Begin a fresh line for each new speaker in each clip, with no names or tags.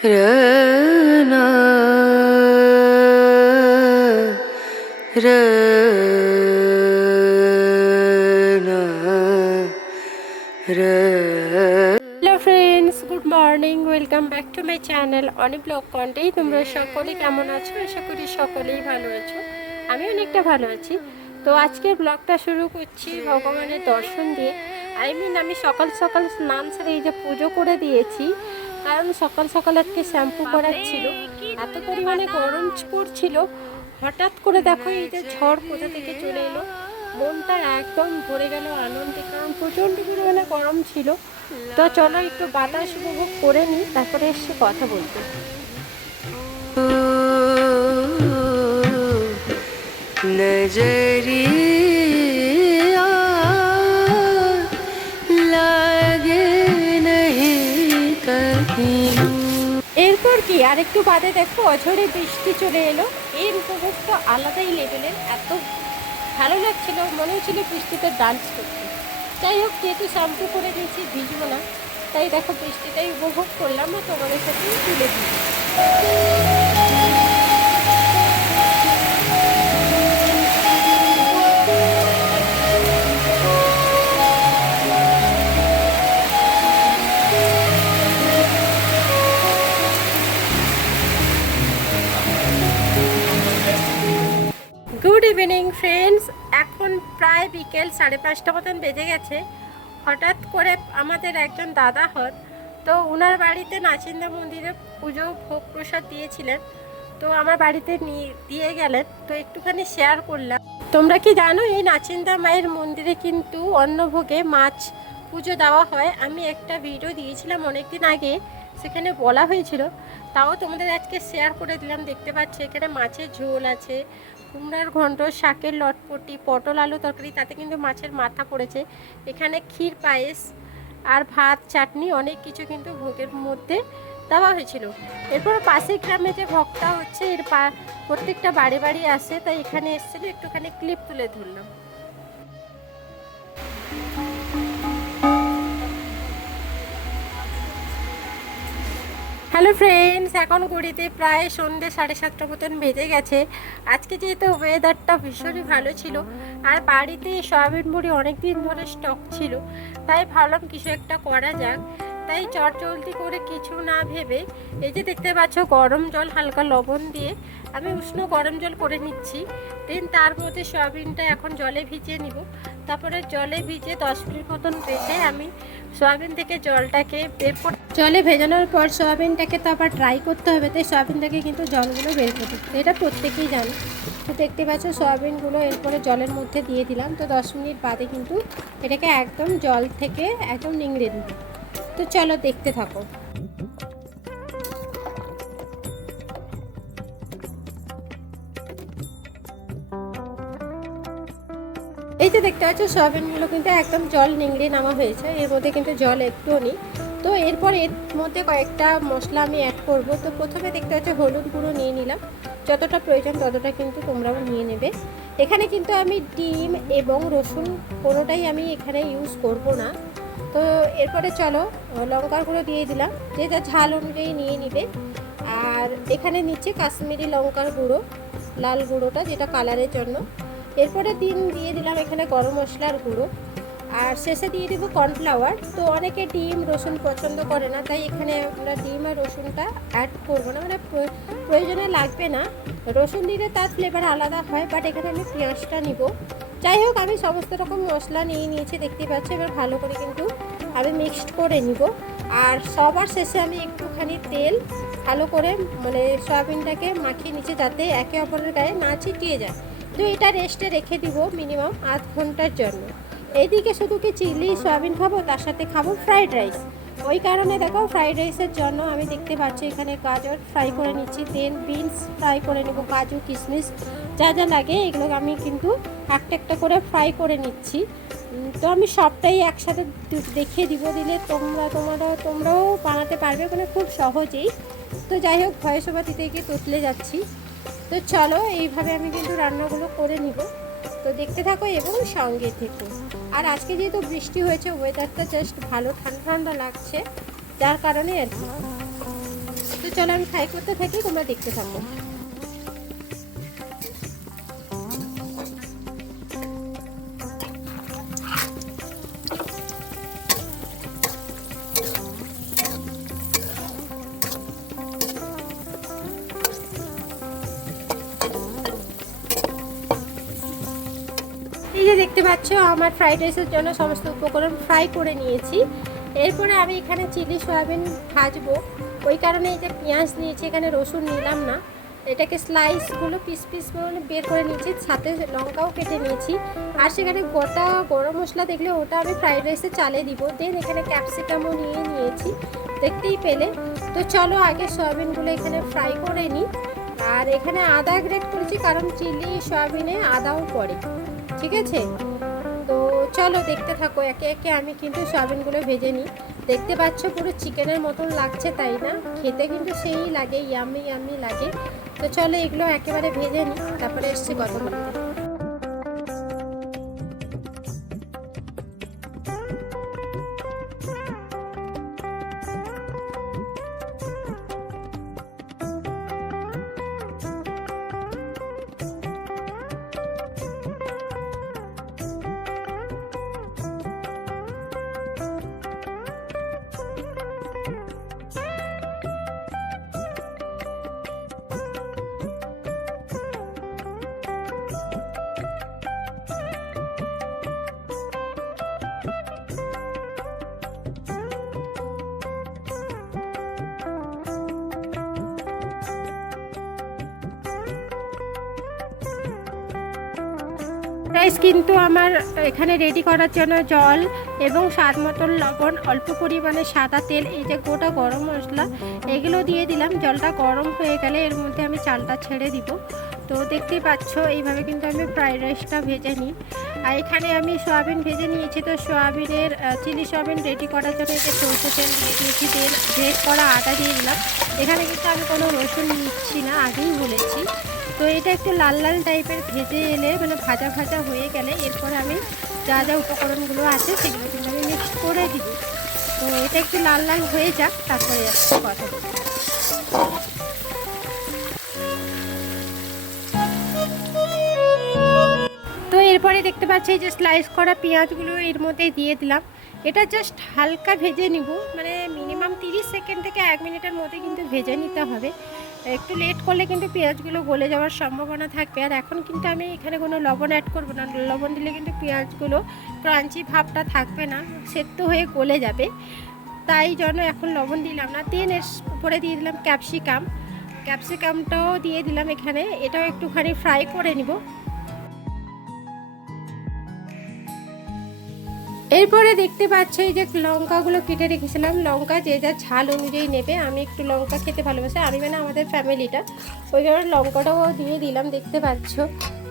रना रना raw
hello friends good morning welcome back to my channel অনেক blog কন্টেই তোমরা সকলে কেমন আছো আশা করি সকলেই ভালো আছো আমি অনেকটা ভালো আছি তো আজকের ব্লগটা শুরু করছি ভগবানের দর্শন দিয়ে আই মিন আমি সকাল সকাল স্নান সেরে এই যে পুজো করে দিয়েছি কারণ সকাল সকাল আজকে শ্যাম্পু করার ছিল। এত পরিমাণে গরম পড়ছিল। হঠাৎ করে দেখো এই যে ঝড় কোথা থেকে চলে এলো। মনটা একদম ভরে গেল, আনন্দে কারণ প্রচণ্ড পরিমাণে গরম ছিল। তো চলো একটু বাতাস উপভোগ করে নিই, তারপরে এসে কথা বলতে নজরিয়ে আর একটু বাদে দেখো, অঝরে বৃষ্টি চলে এলো। এর উপভোগ তো আলাদাই লেভেলের। এত ভালো লাগছিল, মনে হচ্ছিল বৃষ্টিতে ডান্স করতে যাই হোক, যেহেতু শ্যাম্পু করে দিয়েছি, ভিজবো না। তাই দেখো, বৃষ্টিটাই উপভোগ করলাম, আর তোমাদের সাথে তুলে দিই সাড়ে পাঁচটা মতন বেজে গেছে। হঠাৎ করে আমাদের একজন দাদা হন, তো ওনার বাড়িতে নাচিন্দা মন্দিরে পুজো ভোগ প্রসাদ দিয়েছিলেন। তো আমার বাড়িতে নিয়ে দিয়ে গেলেন, তো একটুখানি শেয়ার করলাম। তোমরা কি জানো, এই নাচিন্দা মায়ের মন্দিরে কিন্তু অন্নভোগে মাছ পুজো দেওয়া হয়। আমি একটা ভিডিও দিয়েছিলাম অনেকদিন আগে, সেখানে বলা হয়েছিল। তাও তোমাদের আজকে শেয়ার করে দিলাম, দেখতে পাচ্ছি এখানে মাছের ঝোল আছে কুমড়ার ঘন্ট শাকের লটপটি, পটল আলু তরকারি, তাতে কিন্তু মাছের মাথা পড়েছে। এখানে ক্ষীর পায়েস আর ভাত, চাটনি অনেক কিছু কিন্তু ভোগের মধ্যে দেওয়া হয়েছিল। এরপর পাশের গ্রামে যে ভক্তা হচ্ছে, এর পা, প্রত্যেকটা বাড়ি বাড়ি আসে, তাই এখানে এসেছিল, একটুখানি ক্লিপ তুলে ধরলাম। হ্যালো ফ্রেন্ডস এখন ঘড়িতে প্রায় সন্ধ্যে সাড়ে সাতটা মতন বেজে গেছে। আজকে যেহেতু ওয়েদারটা ভীষণই ভালো ছিল, আর বাড়িতে সয়াবিন মুড়ি অনেক দিন ধরে স্টক ছিল, তাই ভাবলাম কিছু একটা করা যাক। তাই চটজলদি করে কিছু না ভেবে এই যে দেখতে পাচ্ছ গরম জল, হালকা লবণ দিয়ে আমি উষ্ণ গরম জল করে নিচ্ছি। দেন তার মধ্যে সয়াবিনটা এখন জলে ভিজিয়ে নিব। তারপরে জলে ভিজে দশ মিনিট মতন রেখে আমি সয়াবিন থেকে জলটাকে বের জলে ভেজানোর পর সয়াবিনটাকে তো আবার ড্রাই করতে হবে, তাই সয়াবিন থেকে কিন্তু জলগুলো বের করতে এটা প্রত্যেকেই জানে। তো দেখতে পাচ্ছ সয়াবিনগুলো এরপরে জলের মধ্যে দিয়ে দিলাম। তো দশ মিনিট বাদে কিন্তু এটাকে একদম জল থেকে একদম নিংড়ে দিব তো চলো দেখতে থাকো। এই যে দেখতে পাচ্ছ, সয়াবিনগুলো কিন্তু একদম জল নিংড়ে নামা হয়েছে। এর মধ্যে কিন্তু জল একটুও নেই। তো এরপর এর মধ্যে কয়েকটা মশলা আমি অ্যাড করব। তো প্রথমে দেখতে পাচ্ছ, হলুদ গুঁড়ো নিয়ে নিলাম। যতটা প্রয়োজন ততটা কিন্তু তোমরাও নিয়ে নেবে। এখানে কিন্তু আমি ডিম এবং রসুন কোনোটাই আমি এখানে ইউজ করব না। তো এরপরে চলো, লঙ্কার গুঁড়ো দিয়ে দিলাম। যে যা ঝাল অনুযায়ী নিয়ে নিবে। আর এখানে নিচ্ছে কাশ্মীরি লঙ্কার গুঁড়ো, লাল গুঁড়োটা যেটা কালারের জন্য। এরপরে দিন দিয়ে দিলাম এখানে গরম মশলার গুঁড়ো। আর শেষে দিয়ে দেবো কর্নফ্লাওয়ার। তো অনেকে ডিম, রসুন পছন্দ করে না, তাই এখানে আমরা ডিম আর রসুনটা অ্যাড করব না। মানে প্রয়োজনে লাগবে না। রসুন দিলে তার ফ্লেভার আলাদা হয় বাট এখানে আমি পেঁয়াজটা নিব। যাই হোক, আমি সমস্ত রকম মশলা নিয়ে নিয়েছি দেখতে পাচ্ছি। এবার ভালো করে কিন্তু আমি মিক্সড করে নিব। আর সবার শেষে আমি একটুখানি তেল ভালো করে মানে সয়াবিনটাকে মাখিয়ে নিচে যাতে একে অপরের গায়ে না ছিটিয়ে যায়। তো এটা রেস্টে রেখে দিব মিনিমাম আধ ঘণ্টার জন্য। এইদিকে শুধু কি চিলি, সয়াবিন খাব, তার সাথে খাব ফ্রাইড রাইস ওই কারণে দেখো ফ্রাইড রাইসের জন্য আমি দেখতে পাচ্ছি এখানে গাজর ফ্রাই করে নিচ্ছি দেন বিনস ফ্রাই করে নেব, কাজু, কিশমিশ, যা যা লাগে, এগুলো আমি কিন্তু একটা একটা করে ফ্রাই করে নিচ্ছি। তো আমি সবটাই একসাথে দেখিয়ে দিব, দিলে তোমরা তোমরা তোমরাও বানাতে পারবে মানে খুব সহজেই। তো যাই হোক, ভয়েস ওভার দিতে গিয়ে তুতলে যাচ্ছি। তো চলো, এইভাবে আমি কিন্তু রান্নাগুলো করে নিব। তো দেখতে থাকো এবং সঙ্গে থেকো। আর আজকে যেহেতু বৃষ্টি হয়েছে ওয়েদারটা জাস্ট ভালো ঠান্ডা ঠান্ডা লাগছে, যার কারণে আর কি। তো চলো আমি ফ্রাই করতে থাকি, তোমরা দেখতে থাকো। দেখতে পাচ্ছ, আমার ফ্রাইড রাইসের জন্য সমস্ত উপকরণ ফ্রাই করে নিয়েছি। এরপরে আমি এখানে চিলি সয়াবিন ভাজবো। ওই কারণে এই যে পেঁয়াজ নিয়েছি, এখানে রসুন নিলাম না। এটাকে স্লাইসগুলো পিস পিস বের করে নিয়েছি, সাথে লঙ্কাও কেটে নিয়েছি। আর সেখানে গোটা গরম মশলা দেখলে ওটা আমি ফ্রাইড রাইসে চালে দিব। দেন এখানে ক্যাপসিকামও নিয়ে নিয়েছি, দেখতেই পেলে। তো চলো আগে সয়াবিনগুলো এখানে ফ্রাই করে নিই। আর এখানে আদা গ্রেট করেছি, কারণ চিলি সয়াবিনে আদাও পড়ে। ঠিক আছে? তো চলো দেখতে থাকো, একে একে আমি কিন্তু সয়াবিনগুলো ভেজে নিই। দেখতে পাচ্ছ পুরো চিকেনের মতন লাগছে, তাই না? খেতে কিন্তু সেই লাগে, ইয়ামি ইয়ামি লাগে। তো চলো এগুলো একেবারে ভেজে নিই, তারপরে এসছি কথা বলতে রাইস কিন্তু আমার এখানে রেডি করার জন্য জল এবং স্বাদ মতন লবণ, অল্প পরিমাণে সাদা তেল, এই যে গোটা গরম মশলা, এগুলো দিয়ে দিলাম। জলটা গরম হয়ে গেলে এর মধ্যে আমি চালটা ছেড়ে দিব। তো দেখতেই পাচ্ছ, এইভাবে কিন্তু আমি ফ্রাইড রাইসটা ভেজে নিই। আর এখানে আমি সয়াবিন ভেজে নিয়েছি। তো সয়াবিনের চিলি সয়াবিন রেডি করার জন্য যে সরষে তেল দিয়ে দিয়েছি। তেল ভেজ করা আটা দিয়ে দিলাম। এখানে কিন্তু আমি কোনো রসুন নিচ্ছি না, আগেই বলেছি। তো এটা একটু লাল লাল টাইপের ভেজে এলে মানে ভাজা ভাজা হয়ে গেলে এরপর আমি যা যা উপকরণগুলো আছে সেগুলো কিন্তু আমি মিক্স করে দিব তো এটা একটু লাল লাল হয়ে যাক, তারপরে কথা। তো এরপরে দেখতে পাচ্ছি যে স্লাইস করা পেঁয়াজগুলো এর মধ্যে দিয়ে দিলাম। এটা জাস্ট হালকা ভেজে নিব মানে মিনিমাম তিরিশ সেকেন্ড থেকে এক মিনিটের মধ্যে কিন্তু ভেজে নিতে হবে। একটু লেট করলে কিন্তু পেঁয়াজগুলো গলে যাওয়ার সম্ভাবনা থাকবে আর এখন কিন্তু আমি এখানে কোনো লবণ অ্যাড করব না। লবণ দিলে কিন্তু পেঁয়াজগুলো ক্রাঞ্চি ভাবটা থাকবে না, সেদ্ধ হয়ে গলে যাবে। তাই জন্য এখন লবণ দিলাম না। তেলের উপরে দিয়ে দিলাম ক্যাপসিকাম ক্যাপসিকামটাও দিয়ে দিলাম এখানে। এটাও একটুখানি ফ্রাই করে নিব। এরপরে দেখতে পাচ্ছ এই যে লঙ্কাগুলো কেটে রেখেছিলাম। লঙ্কা যে যা ঝাল অনুযায়ী নেবে, আমি একটু লঙ্কা খেতে ভালোবাসি। আমি মানে আমাদের ফ্যামিলিটা, ওই কারণে লঙ্কাটাও দিয়ে দিলাম, দেখতে পাচ্ছ।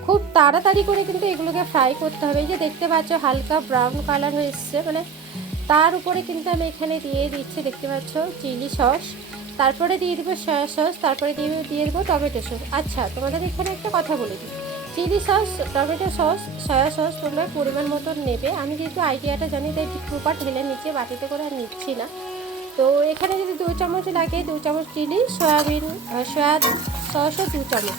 খুব তাড়াতাড়ি করে কিন্তু এগুলোকে ফ্রাই করতে হবে। এই যে দেখতে পাচ্ছ, হালকা ব্রাউন কালার হয়ে এসছে। মানে তার উপরে কিন্তু আমি এখানে দিয়ে দিচ্ছি, দেখতে পাচ্ছ, চিলি সস। তারপরে দিয়ে দেবো সয়া সস, তারপরে দিয়ে দিয়ে দেবো টমেটো সস। আচ্ছা তোমাদের এখানে একটা কথা বলে দিই। Chilli sauce, tomato sauce, soya sauce তোমরা পরিমাণ মতন নেবে। আমি যেহেতু আইডিয়াটা জানি, তাই টুপা ঢেলে নিচে বাটিতে করে আর নিচ্ছি না। তো এখানে যদি দু চামচ লাগে, দু চামচ চিলি, সয়াবিন সয়া সসও দু চামচ।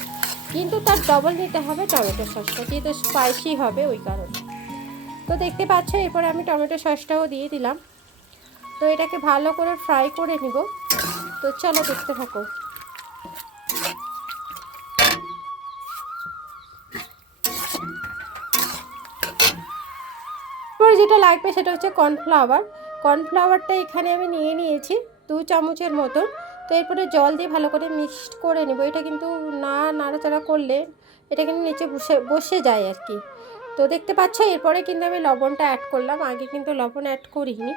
কিন্তু তার ডবল নিতে হবে টমেটো সসটা, যেহেতু স্পাইসি হবে ওই কারণে। তো দেখতে পাচ্ছ, এরপরে আমি টমেটো সসটাও দিয়ে দিলাম। তো এটাকে ভালো করে ফ্রাই করে নিব। তো চলো দেখতে থাকো। যেটা লাগবে সেটা হচ্ছে কর্নফ্লাওয়ার। কর্নফ্লাওয়ারটা এখানে আমি নিয়ে নিয়েছি দু চামচের মতন। তো এরপরে জল দিয়ে ভালো করে মিক্সড করে নেব। এটা কিন্তু না নাড়াচাড়া করলে এটা কিন্তু নিচে বসে বসে যায় আর কি। তো দেখতে পাচ্ছ, এরপরে কিন্তু আমি লবণটা অ্যাড করলাম। আগে কিন্তু লবণ অ্যাড করিনি।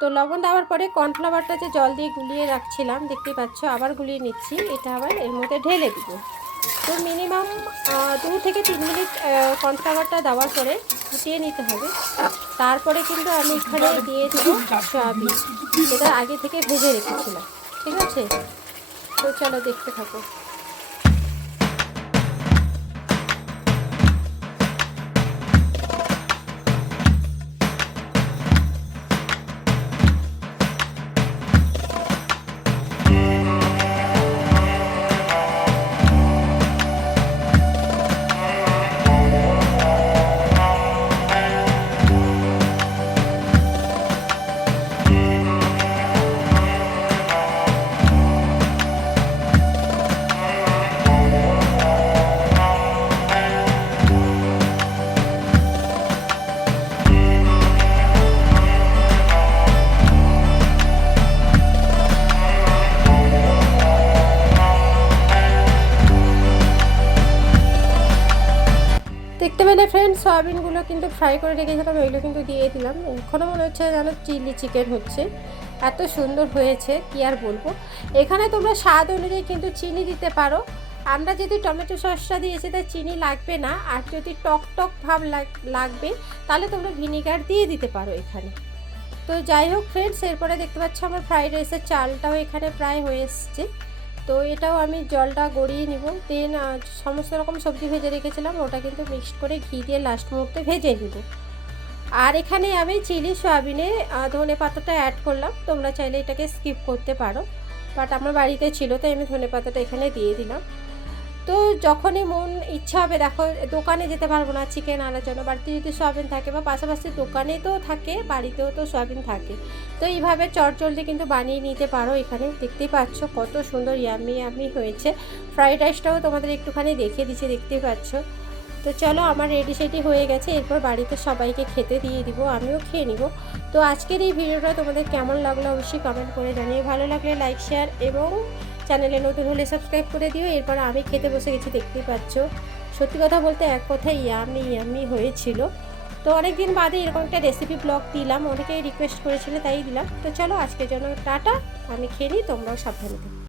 তো লবণ দেওয়ার পরে কর্নফ্লাওয়ারটা যে জল দিয়ে গুলিয়ে রাখছিলাম, দেখতে পাচ্ছ, আবার গুলিয়ে নিচ্ছি। এটা আবার এর মধ্যে ঢেলে দিব। তো মিনিমাম দু থেকে তিন মিনিট কর্নফ্লাওয়ারটা দেওয়ার পরে ফুটিয়ে নিতে হবে। তারপরে কিন্তু আমি এখানে দিয়ে দেবো সয়াবিন। যেটা আগে থেকে ভেজে রেখেছিলাম। ঠিক আছে? তো চলো দেখতে থাকো। সয়াবিনগুলো কিন্তু ফ্রাই করে রেখেছিলাম, ওইগুলো কিন্তু দিয়ে দিলাম। এখনও মনে হচ্ছে যেন চিলি চিকেন হচ্ছে। এত সুন্দর হয়েছে, কি আর বলব? এখানে তোমরা স্বাদ অনুযায়ী কিন্তু চিনি দিতে পারো। আমরা যদি টমেটো সসটা দিয়েছি, তাই চিনি লাগবে না। আর যদি টক টক ভাব লাগ- লাগবে, তাহলে তোমরা ভিনিগার দিয়ে দিতে পারো এখানে। তো যাই হোক ফ্রেন্ডস এরপরে দেখতে পাচ্ছ আমার ফ্রাইড রাইসের চালটাও এখানে প্রায় হয়ে এসছে। তো এটাও আমি জলটা গড়িয়ে নিব। দেন সমস্ত রকম সবজি ভেজে রেখেছিলাম, ওটা কিন্তু মিক্সড করে ঘি দিয়ে লাস্ট মুহূর্তে ভেজে নিব। আর এখানে আমি চিলি সোয়াবিনে ধনে পাতাটা অ্যাড করলাম। তোমরা চাইলে এটাকে স্কিপ করতে পারো। বাট আমার বাড়িতে ছিল, তাই আমি ধনে পাতাটা এখানে দিয়ে দিলাম। তো যখনই মন ইচ্ছা হবে, দেখো, দোকানে যেতে পারব না চিকেন আনার জন্য। বাড়িতে যদি সয়াবিন থাকে, বা পাশাপাশি দোকানে তো থাকে, বাড়িতেও তো সয়াবিন থাকে। তো এইভাবে চটজলদি কিন্তু বানিয়ে নিতে পারো এখানে। দেখতেই পাচ্ছ কত সুন্দর ইয়ামি ইয়ামি হয়েছে। ফ্রাইড রাইসটাও তোমাদের একটুখানি দেখিয়ে দিচ্ছি, দেখতেই পাচ্ছ। তো চলো, আমার রেডি সেডি হয়ে গেছে। এরপর বাড়িতে সবাইকে খেতে দিয়ে দিব, আমিও খেয়ে নিব। তো আজকের এই ভিডিওটা তোমাদের কেমন লাগল অবশ্যই কমেন্ট করে জানিয়ে ভালো লাগলে লাইক শেয়ার এবং চ্যানেলে নতুন হলে সাবস্ক্রাইব করে দিও, এরপর আমি খেতে বসে গেছি, দেখতেই পাচ্ছ। সত্যি কথা বলতে এক কথায় ইয়ামি ইয়ামি হয়েছিল। তো অনেক দিন বাদে এরকম একটা রেসিপি ব্লগ দিলাম, অনেকেই রিকোয়েস্ট করেছিল, তাই দিলাম। তো চলো আজকের জন্য টাটা, আমি খেয়ে নিই, তোমরাও সাবধানে।